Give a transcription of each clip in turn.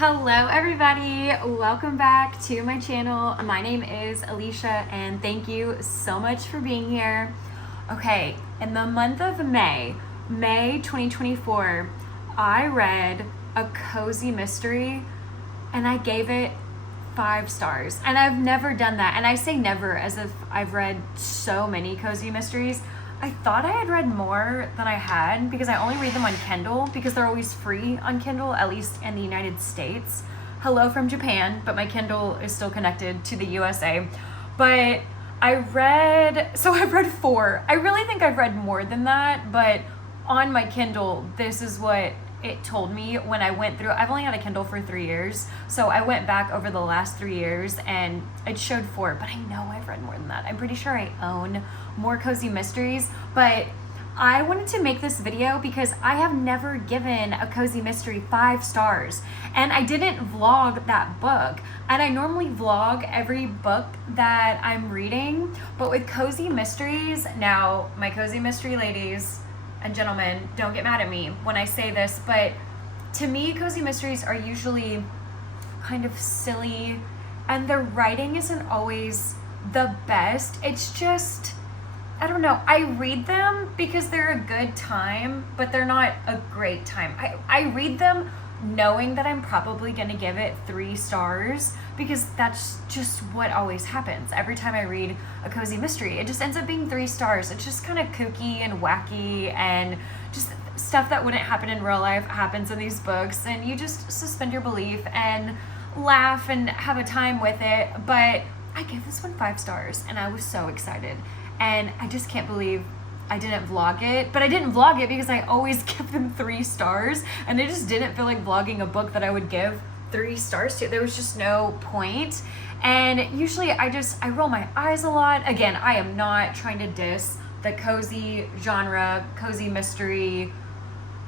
Hello everybody, welcome back to my channel. My name is Alicia and thank you so much for being here. Okay, in the month of May 2024, I read a cozy mystery and I gave it 5 stars. And I've never done that. And I say never as if I've read so many cozy mysteries. I thought I had read more than I had because I only read them on Kindle because they're always free on Kindle, at least in the United States. Hello from Japan, but my Kindle is still connected to the USA. But I've read 4. I really think I've read more than that, but on my Kindle, this is what it told me when I went through. I've only had a Kindle for 3 years, so I went back over the last 3 years and it showed 4, but I know I've read more than that. I'm pretty sure I own more cozy mysteries, but I wanted to make this video because I have never given a cozy mystery 5 stars, and I didn't vlog that book. And I normally vlog every book that I'm reading, but with cozy mysteries, now my cozy mystery ladies and gentlemen, don't get mad at me when I say this, but to me, cozy mysteries are usually kind of silly and the writing isn't always the best. It's just, I don't know. I read them because they're a good time, but they're not a great time. I read them knowing that I'm probably going to give it 3 stars because that's just what always happens. Every time I read a cozy mystery, it just ends up being 3 stars. It's just kind of kooky and wacky and just stuff that wouldn't happen in real life happens in these books, and you just suspend your belief and laugh and have a time with it. But I gave this one 5 stars and I was so excited. And I just can't believe I didn't vlog it, but I didn't vlog it because I always give them 3 stars, and I just didn't feel like vlogging a book that I would give 3 stars to. There was just no point. And usually I roll my eyes a lot. Again, I am not trying to diss the cozy genre, cozy mystery.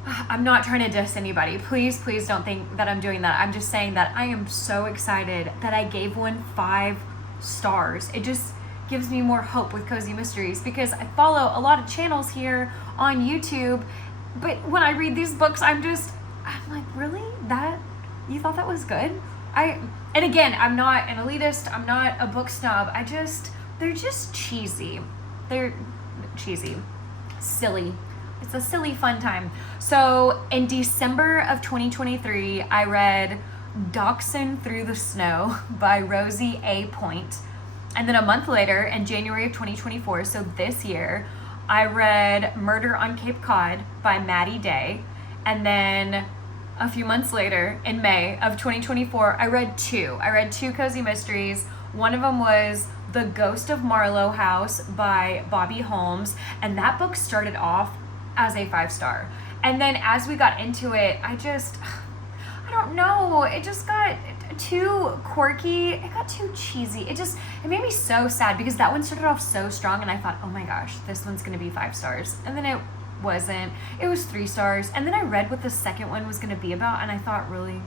I'm not trying to diss anybody. Please don't think that I'm doing that. I'm just saying that I am so excited that I gave one 5 stars. It just gives me more hope with cozy mysteries because I follow a lot of channels here on YouTube, but when I read these books, I'm like, really? That you thought that was good? And again, I'm not an elitist, I'm not a book snob. They're just cheesy. They're cheesy, silly. It's a silly fun time. So in December of 2023, I read Dachshund Through the Snow by Rosie A. Point. And then a month later, in January of 2024, so this year, I read Murder on Cape Cod by Maddie Day. And then a few months later, in May of 2024, I read 2. I read 2 cozy mysteries. One of them was The Ghost of Marlowe House by Bobby Holmes. And that book started off as a 5-star. And then as we got into it, I don't know, it just got too quirky. It got too cheesy. It made me so sad because that one started off so strong and I thought, oh my gosh, this one's gonna be 5 stars. And then it wasn't. It was 3 stars. And then I read what the second one was gonna be about and I thought, really?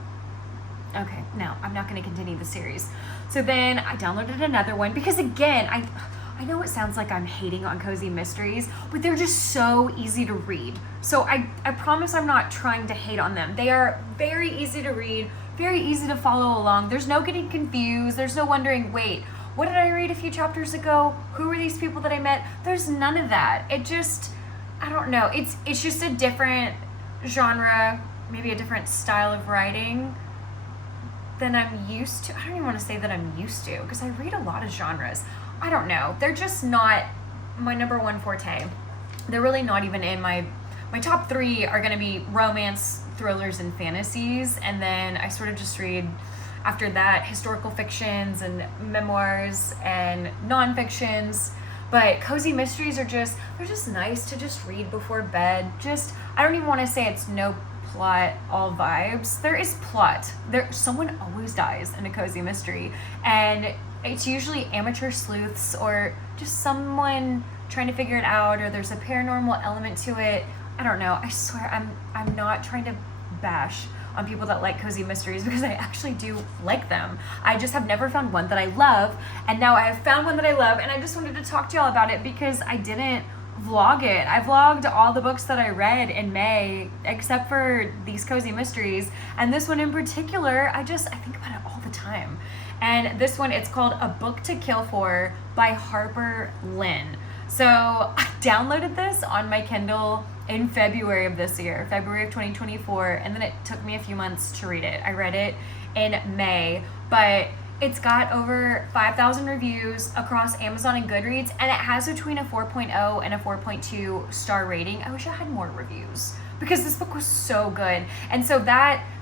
Okay, no, I'm not gonna continue the series. So then I downloaded another one because again, I know it sounds like I'm hating on cozy mysteries, but they're just so easy to read. So I promise I'm not trying to hate on them. They are very easy to read, very easy to follow along. There's no getting confused. There's no wondering, wait, what did I read a few chapters ago? Who were these people that I met? There's none of that. It just, I don't know. It's just a different genre, maybe a different style of writing than I'm used to. I don't even want to say that I'm used to because I read a lot of genres. I don't know. They're just not my number one forte. They're really not even in my top 3 are going to be romance, thrillers, and fantasies. And then I sort of just read after that historical fictions and memoirs and nonfictions. But cozy mysteries they're just nice to just read before bed. I don't even want to say it's no plot, all vibes. There is plot. Someone always dies in a cozy mystery. And it's usually amateur sleuths or just someone trying to figure it out, or there's a paranormal element to it. I don't know. I swear I'm not trying to bash on people that like cozy mysteries because I actually do like them. I just have never found one that I love, and now I have found one that I love, and I just wanted to talk to y'all about it because I didn't vlog it. I vlogged all the books that I read in May, except for these cozy mysteries. And this one in particular, I think about it all the time. And this one, it's called A Book to Kill For by Harper Lynn. So I downloaded this on my Kindle in February of this year, February of 2024, and then it took me a few months to read it. I read it in May, but it's got over 5,000 reviews across Amazon and Goodreads, and it has between a 4.0 and a 4.2 star rating. I wish I had more reviews because this book was so good. And so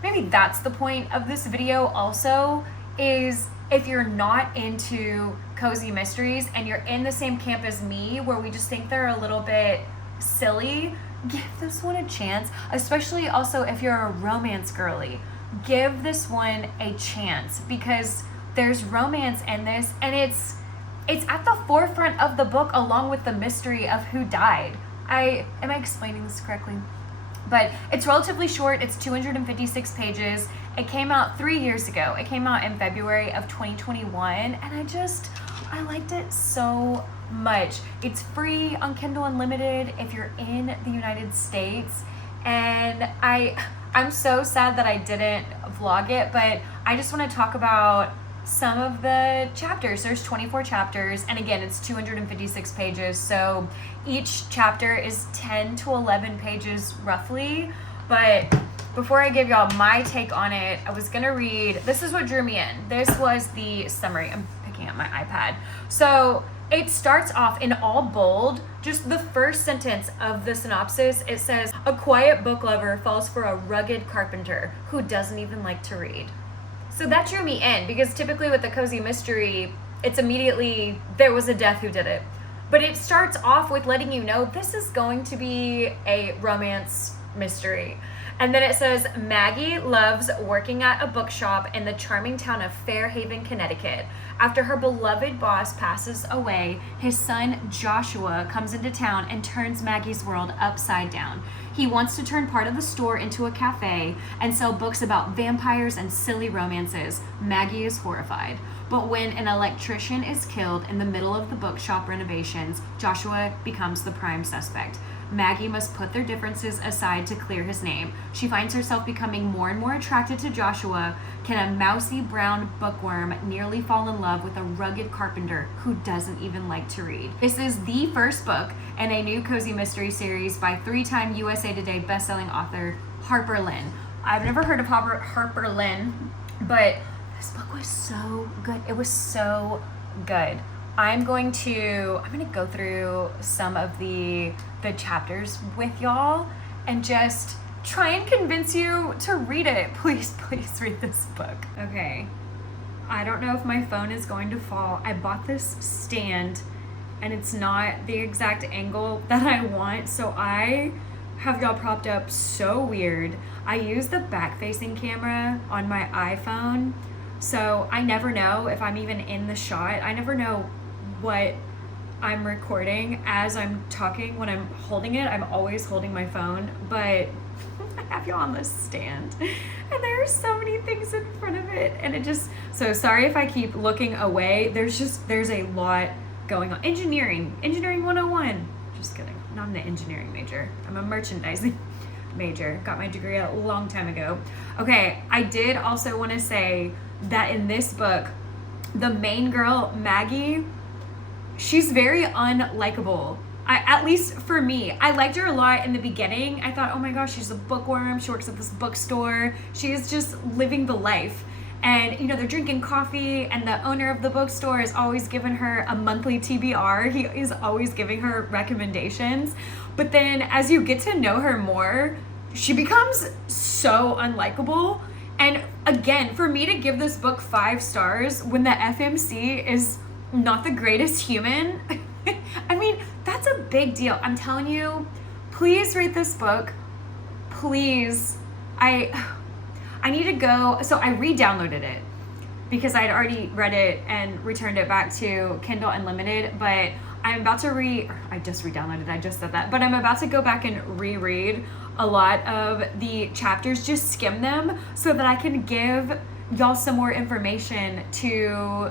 maybe that's the point of this video also, is if you're not into cozy mysteries and you're in the same camp as me where we just think they're a little bit silly, give this one a chance, especially also if you're a romance girly. Give this one a chance because there's romance in this, and it's at the forefront of the book along with the mystery of who died. Am I explaining this correctly? But it's relatively short. It's 256 pages. It came out 3 years ago. It came out in February of 2021, and I liked it so much. It's free on Kindle Unlimited if you're in the United States, and I'm so sad that I didn't vlog it, but I just want to talk about some of the chapters. There's 24 chapters, and again, it's 256 pages, so each chapter is 10 to 11 pages roughly. But before I give y'all my take on it, I was gonna read, this is what drew me in. This was the summary. I'm picking up my iPad. So it starts off in all bold, just the first sentence of the synopsis. It says, a quiet book lover falls for a rugged carpenter who doesn't even like to read. So that drew me in, because typically with the cozy mystery, it's immediately, there was a death, who did it? But it starts off with letting you know this is going to be a romance mystery. And then it says, Maggie loves working at a bookshop in the charming town of Fairhaven, Connecticut. After her beloved boss passes away, his son Joshua comes into town and turns Maggie's world upside down. He wants to turn part of the store into a cafe and sell books about vampires and silly romances. Maggie is horrified. But when an electrician is killed in the middle of the bookshop renovations, Joshua becomes the prime suspect. Maggie must put their differences aside to clear his name. She finds herself becoming more and more attracted to Joshua. Can a mousy brown bookworm nearly fall in love with a rugged carpenter who doesn't even like to read? This is the first book in a new cozy mystery series by 3-time USA Today bestselling author Harper Lynn. I've never heard of Harper Lynn, but this book was so good. It was so good. I'm going to go through some of the chapters with y'all and just try and convince you to read it. Please read this book. Okay. I don't know if my phone is going to fall. I bought this stand and it's not the exact angle that I want, so I have y'all propped up so weird. I use the back-facing camera on my iPhone, so I never know if I'm even in the shot. I never know what I'm recording as I'm talking. When I'm holding it, I'm always holding my phone, but I have you on this stand and there are so many things in front of it, and it just, so sorry if I keep looking away. There's a lot going on. Engineering 101. Just kidding. Not an engineering major. I'm a merchandising major. Got my degree a long time ago. Okay, I did also want to say that in this book, the main girl, Maggie, she's very unlikable. At least for me. I liked her a lot in the beginning. I thought, oh my gosh, she's a bookworm. She works at this bookstore. She is just living the life. And, they're drinking coffee, and the owner of the bookstore is always giving her a monthly TBR. He is always giving her recommendations. But then as you get to know her more, she becomes so unlikable. And again, for me to give this book 5 stars when the FMC is not the greatest human, I mean, that's a big deal. I'm telling you, please read this book. Please. I need to go. So I re-downloaded it because I'd already read it and returned it back to Kindle Unlimited, but I'm about to I just re-downloaded, I just said that, but I'm about to go back and reread a lot of the chapters, just skim them so that I can give y'all some more information to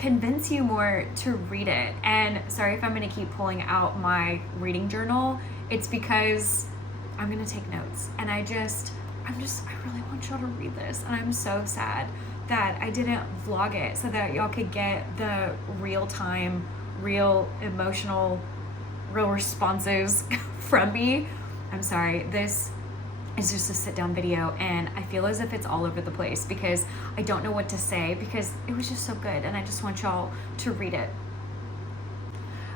convince you more to read it. And sorry if I'm going to keep pulling out my reading journal. It's because I'm going to take notes, and I really want y'all to read this. And I'm so sad that I didn't vlog it so that y'all could get the real time, real emotional, real responses from me. I'm sorry. This is just a sit down video, and I feel as if it's all over the place because I don't know what to say because it was just so good, and I just want y'all to read it.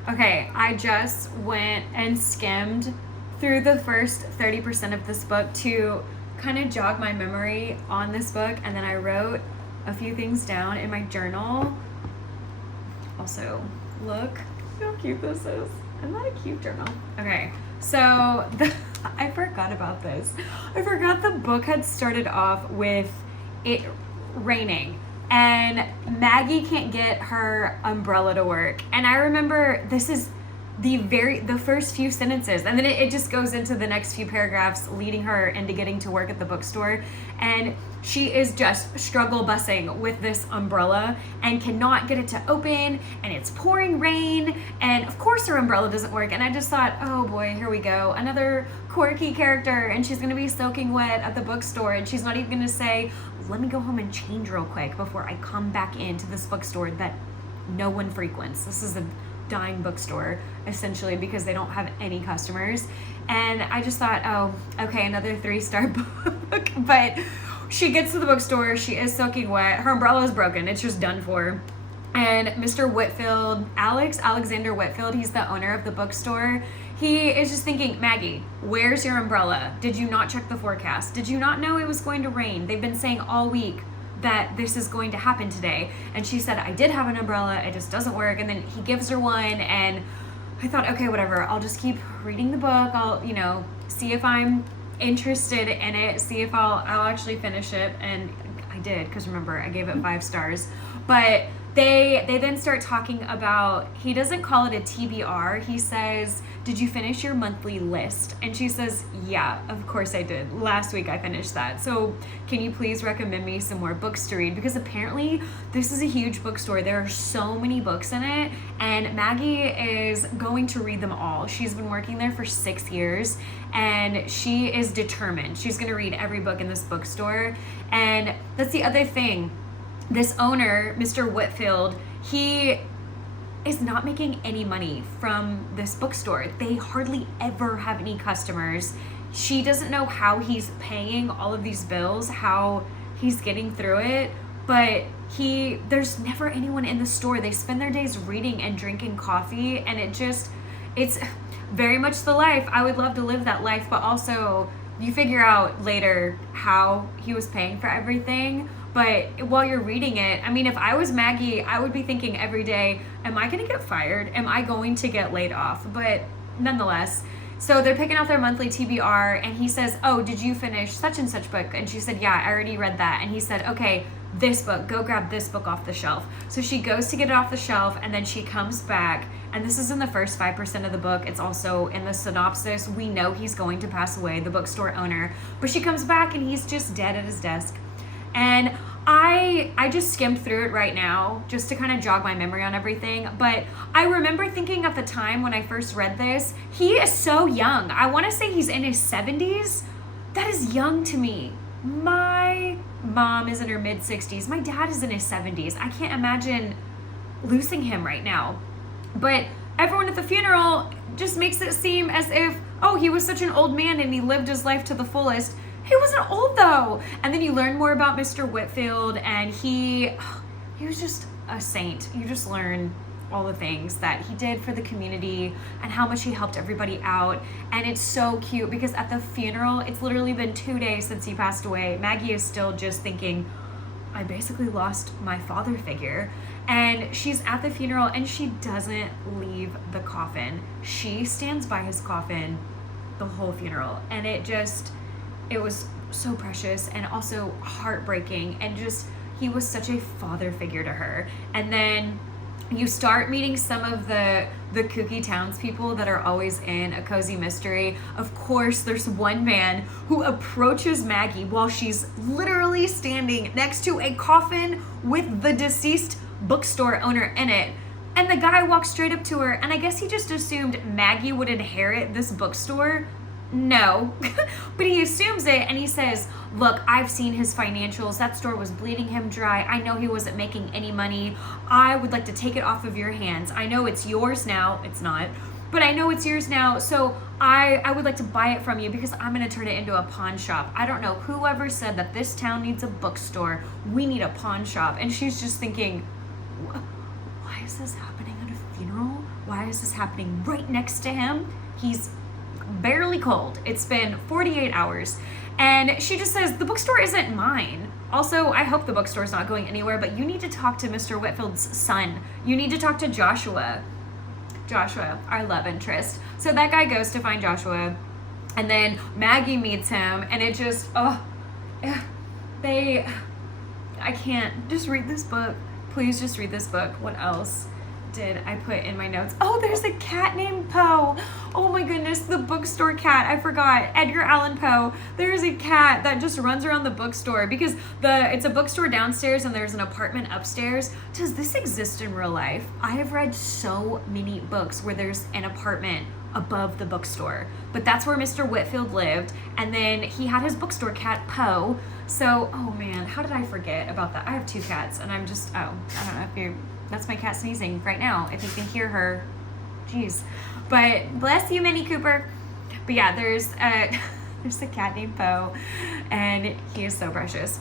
Okay, I just went and skimmed through the first 30% of this book to kind of jog my memory on this book, and then I wrote a few things down in my journal. Also, look how cute this is. Isn't that a cute journal? Okay, so I forgot about this. I forgot the book had started off with it raining and Maggie can't get her umbrella to work. And I remember this is the first few sentences, and then it just goes into the next few paragraphs leading her into getting to work at the bookstore, and she is just struggle bussing with this umbrella and cannot get it to open, and it's pouring rain, and of course her umbrella doesn't work. And I just thought, oh boy, here we go, another quirky character, and she's gonna be soaking wet at the bookstore, and she's not even gonna say, let me go home and change real quick before I come back into this bookstore that no one frequents. This is a dying bookstore essentially because they don't have any customers. And I just thought, oh, okay, another 3-star book. But she gets to the bookstore, she is soaking wet, her umbrella is broken, it's just done for. And Mr. Whitfield, Alexander Whitfield, he's the owner of the bookstore, he is just thinking, Maggie, where's your umbrella? Did you not check the forecast? Did you not know it was going to rain? They've been saying all week that this is going to happen today. And she said, I did have an umbrella, it just doesn't work. And then he gives her one, and I thought, okay, whatever, I'll just keep reading the book. I'll, see if I'm interested in it, see if I'll actually finish it. And I did, because remember, I gave it 5 stars. But they then start talking about, he doesn't call it a TBR, he says, did you finish your monthly list? And she says, yeah, of course I did. Last week I finished that. So can you please recommend me some more books to read? Because apparently this is a huge bookstore. There are so many books in it, and Maggie is going to read them all. She's been working there for 6 years, and she is determined. She's gonna read every book in this bookstore. And that's the other thing. This owner, Mr. Whitfield, he is not making any money from this bookstore. They hardly ever have any customers. She doesn't know how he's paying all of these bills, how he's getting through it, but there's never anyone in the store. They spend their days reading and drinking coffee, and it's very much the life. I would love to live that life, but also you figure out later how he was paying for everything. But while you're reading it, I mean, if I was Maggie, I would be thinking every day, am I gonna get fired? Am I going to get laid off? But nonetheless, so they're picking out their monthly TBR, and he says, oh, did you finish such and such book? And she said, yeah, I already read that. And he said, okay, this book, go grab this book off the shelf. So she goes to get it off the shelf, and then she comes back, and this is in the first 5% of the book. It's also in the synopsis. We know he's going to pass away, the bookstore owner, but she comes back and he's just dead at his desk. And I just skimmed through it right now just to kind of jog my memory on everything. But I remember thinking at the time when I first read this, he is so young. I want to say he's in his 70s. That is young to me. My mom is in her mid 60s. My dad is in his 70s. I can't imagine losing him right now. But everyone at the funeral just makes it seem as if, oh, he was such an old man and he lived his life to the fullest. He wasn't old though. And then you learn more about Mr. Whitfield, and he was just a saint. You just learn all the things that he did for the community and how much he helped everybody out. And it's so cute because at the funeral, it's literally been 2 days since he passed away. Maggie is still just thinking, I basically lost my father figure. And she's at the funeral and she doesn't leave the coffin. She stands by his coffin the whole funeral. And it was so precious and also heartbreaking, and just he was such a father figure to her. And then you start meeting some of the kooky townspeople that are always in A Cozy Mystery. Of course, there's one man who approaches Maggie while she's literally standing next to a coffin with the deceased bookstore owner in it. And the guy walks straight up to her, and I guess he just assumed Maggie would inherit this bookstore. No, but he assumes it, and he says, look, I've seen his financials. That store was bleeding him dry. I know he wasn't making any money. I would like to take it off of your hands. I know it's yours now. It's not, but I know it's yours now. So I would like to buy it from you because I'm going to turn it into a pawn shop. I don't know whoever said that this town needs a bookstore. We need a pawn shop. And she's just thinking, why is this happening at a funeral? Why is this happening right next to him? He's barely cold. It's been 48 hours. And she just says, the bookstore isn't mine. Also, I hope the bookstore's not going anywhere, but you need to talk to Mr. Whitfield's son. You need to talk to Joshua. Joshua, our love interest. So that guy goes to find Joshua, and then Maggie meets him, and it just, I can't. Just read this book. Please just read this book. What else did I put in my notes? Oh, there's a cat named Poe. Oh my goodness, the bookstore cat. I forgot. Edgar Allan Poe. There's a cat that just runs around the bookstore because it's a bookstore downstairs and there's an apartment upstairs. Does this exist in real life? I have read so many books where there's an apartment above the bookstore, but that's where Mr. Whitfield lived, and then he had his bookstore cat Poe. So, oh man, how did I forget about that? I have 2 cats, and I'm just, I don't know if that's my cat sneezing right now, if you can hear her. Jeez. But bless you, Minnie Cooper. But yeah, there's a cat named Poe, and he is so precious.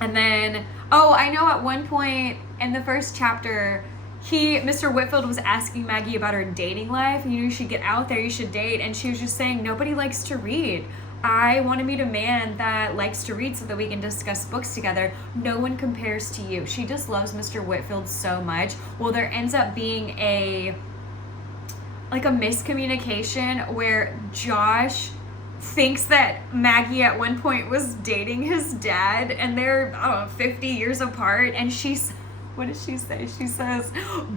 And then, I know at one point in the first chapter, Mr. Whitfield was asking Maggie about her dating life. You should get out there, you should date. And she was just saying, nobody likes to read. I want to meet a man that likes to read so that we can discuss books together. No one compares to you. She just loves Mr. Whitfield so much. Well, there ends up being a miscommunication where Josh thinks that Maggie at one point was dating his dad, and they're 50 years apart, and what does she say? She says,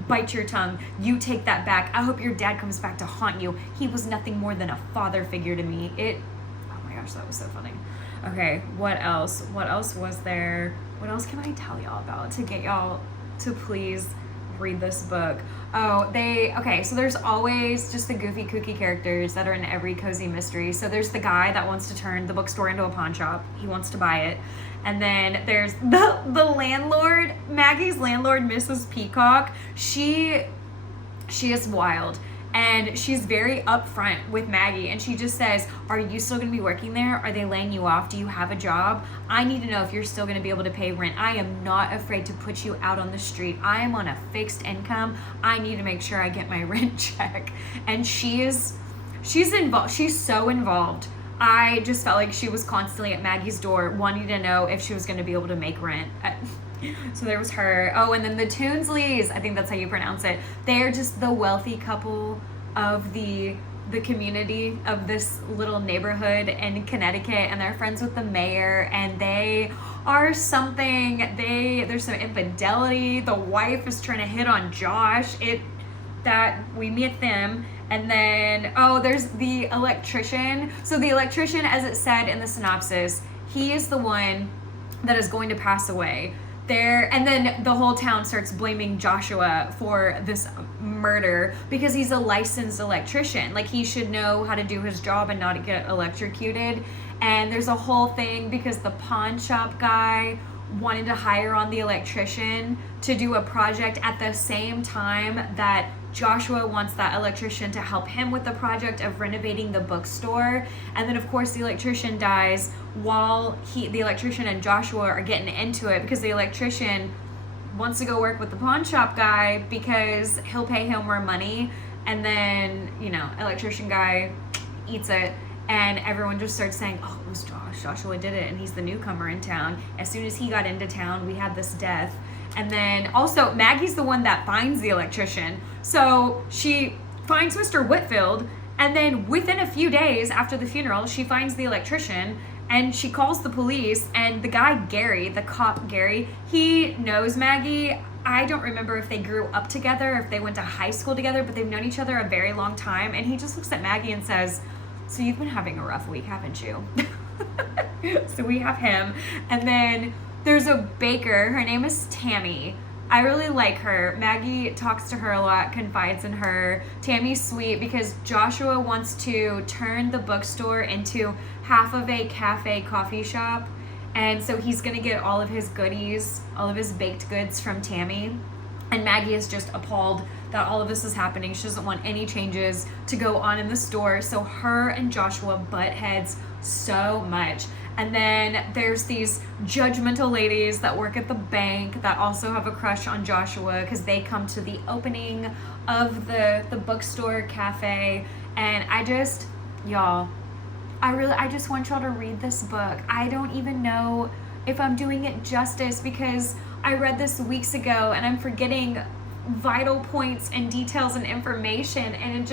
bite your tongue. You take that back. I hope your dad comes back to haunt you. He was nothing more than a father figure to me. Oh my gosh, that was so funny. Okay, what else? What else was there? What else can I tell y'all about to get y'all to please read this book? So there's always just the goofy, kooky characters that are in every cozy mystery. So there's the guy that wants to turn the bookstore into a pawn shop. He wants to buy it. And then there's the landlord, Maggie's landlord, Mrs. Peacock. She is wild. And she's very upfront with Maggie, and she just says, are you still going to be working there? Are they laying you off? Do you have a job? I need to know if you're still going to be able to pay rent. I am not afraid to put you out on the street. I am on a fixed income. I need to make sure I get my rent check. And she's involved. She's so involved. I just felt like she was constantly at Maggie's door wanting to know if she was going to be able to make rent. So there was her. Oh, and then the Toonsleys, I think that's how you pronounce it. They're just the wealthy couple of the community of this little neighborhood in Connecticut, and they're friends with the mayor, and they are something. There's some infidelity. The wife is trying to hit on Josh. We meet them. And then, there's the electrician. So the electrician, as it said in the synopsis, he is the one that is going to pass away. And then the whole town starts blaming Joshua for this murder because he's a licensed electrician. Like, he should know how to do his job and not get electrocuted. And there's a whole thing because the pawn shop guy wanted to hire on the electrician to do a project at the same time that Joshua wants that electrician to help him with the project of renovating the bookstore. And then of course the electrician dies while the electrician and Joshua are getting into it because the electrician wants to go work with the pawn shop guy because he'll pay him more money. And then, electrician guy eats it. And everyone just starts saying, oh, it was Josh. Joshua did it, and he's the newcomer in town. As soon as he got into town, we had this death. And then also, Maggie's the one that finds the electrician. So she finds Mr. Whitfield, and then within a few days after the funeral, she finds the electrician, and she calls the police, and the guy, Gary, the cop, Gary, he knows Maggie. I don't remember if they grew up together, if they went to high school together, but they've known each other a very long time. And he just looks at Maggie and says, so you've been having a rough week, haven't you? So we have him. And then there's a baker. Her name is Tammy. I really like her. Maggie talks to her a lot, confides in her. Tammy's sweet because Joshua wants to turn the bookstore into half of a cafe coffee shop. And so he's going to get all of his goodies, all of his baked goods from Tammy. And Maggie is just appalled that all of this is happening. She doesn't want any changes to go on in the store. So her and Joshua butt heads so much. And then there's these judgmental ladies that work at the bank that also have a crush on Joshua because they come to the opening of the bookstore cafe. And y'all, I just want y'all to read this book. I don't even know if I'm doing it justice because I read this weeks ago and I'm forgetting vital points and details and information, and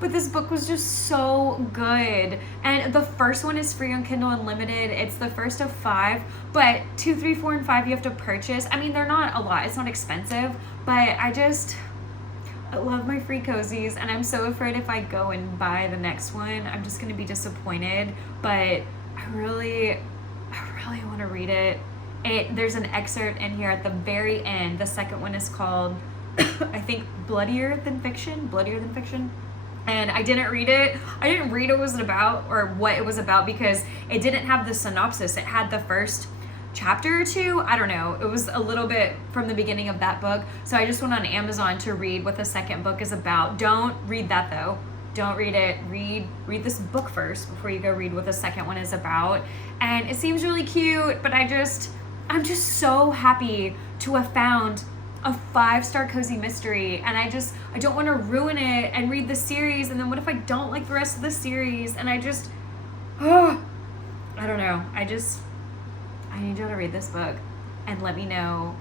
but this book was just so good. And the first one is free on Kindle Unlimited. It's the first of 5, but 2, 3, 4, and 5 you have to purchase. I mean, they're not a lot. It's not expensive, but I love my free cozies, and I'm so afraid if I go and buy the next one, I'm just going to be disappointed. But I really want to read it. There's an excerpt in here at the very end. The second one is called, I think, Bloodier Than Fiction. And I didn't read it. I didn't read what it was about because it didn't have the synopsis. It had the first chapter or 2. I don't know. It was a little bit from the beginning of that book. So I just went on Amazon to read what the second book is about. Don't read that though. Don't read it. Read this book first before you go read what the second one is about. And it seems really cute, but I'm just so happy to have found a 5-star cozy mystery, and I don't want to ruin it and read the series, and then what if I don't like the rest of the series? And I don't know. I need y'all to read this book and let me know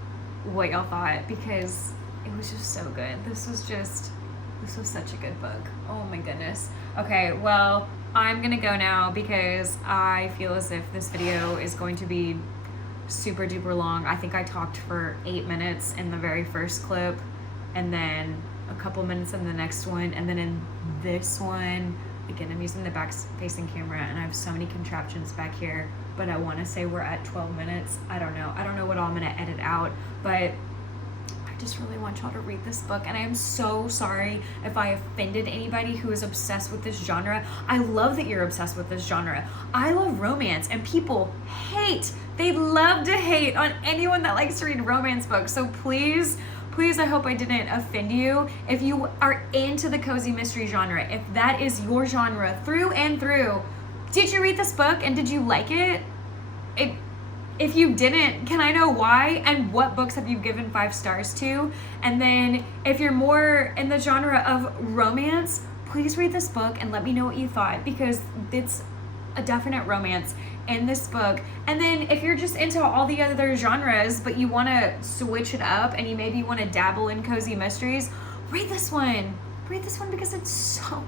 what y'all thought because it was just so good. This was such a good book. Oh my goodness. Okay, well, I'm gonna go now because I feel as if this video is going to be super duper long. I think I talked for 8 minutes in the very first clip, and then a couple minutes in the next one, and then in this one, again, I'm using the back facing camera and I have so many contraptions back here, but I want to say we're at 12 minutes. I don't know what all I'm going to edit out, but I just really want y'all to read this book, and I am so sorry if I offended anybody who is obsessed with this genre. I love that you're obsessed with this genre. I love romance, and people they love to hate on anyone that likes to read romance books. So please, I hope I didn't offend you. If you are into the cozy mystery genre, if that is your genre through and through, did you read this book and did you like it? If you didn't, can I know why? And what books have you given 5 stars to? And then if you're more in the genre of romance, please read this book and let me know what you thought, because it's a definite romance in this book. And then if you're just into all the other genres, but you want to switch it up and you maybe want to dabble in cozy mysteries, read this one because it's so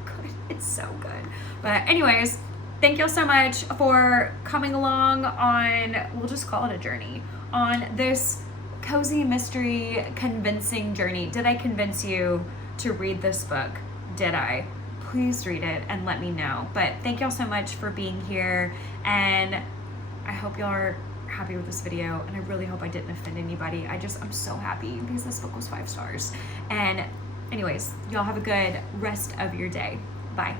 good. But anyways, thank y'all so much for coming along on, we'll just call it a journey, on this cozy mystery convincing journey. Did I convince you to read this book? Did I? Please read it and let me know. But thank y'all so much for being here, and I hope y'all are happy with this video, and I really hope I didn't offend anybody. I'm so happy because this book was 5 stars. And anyways, y'all have a good rest of your day. Bye.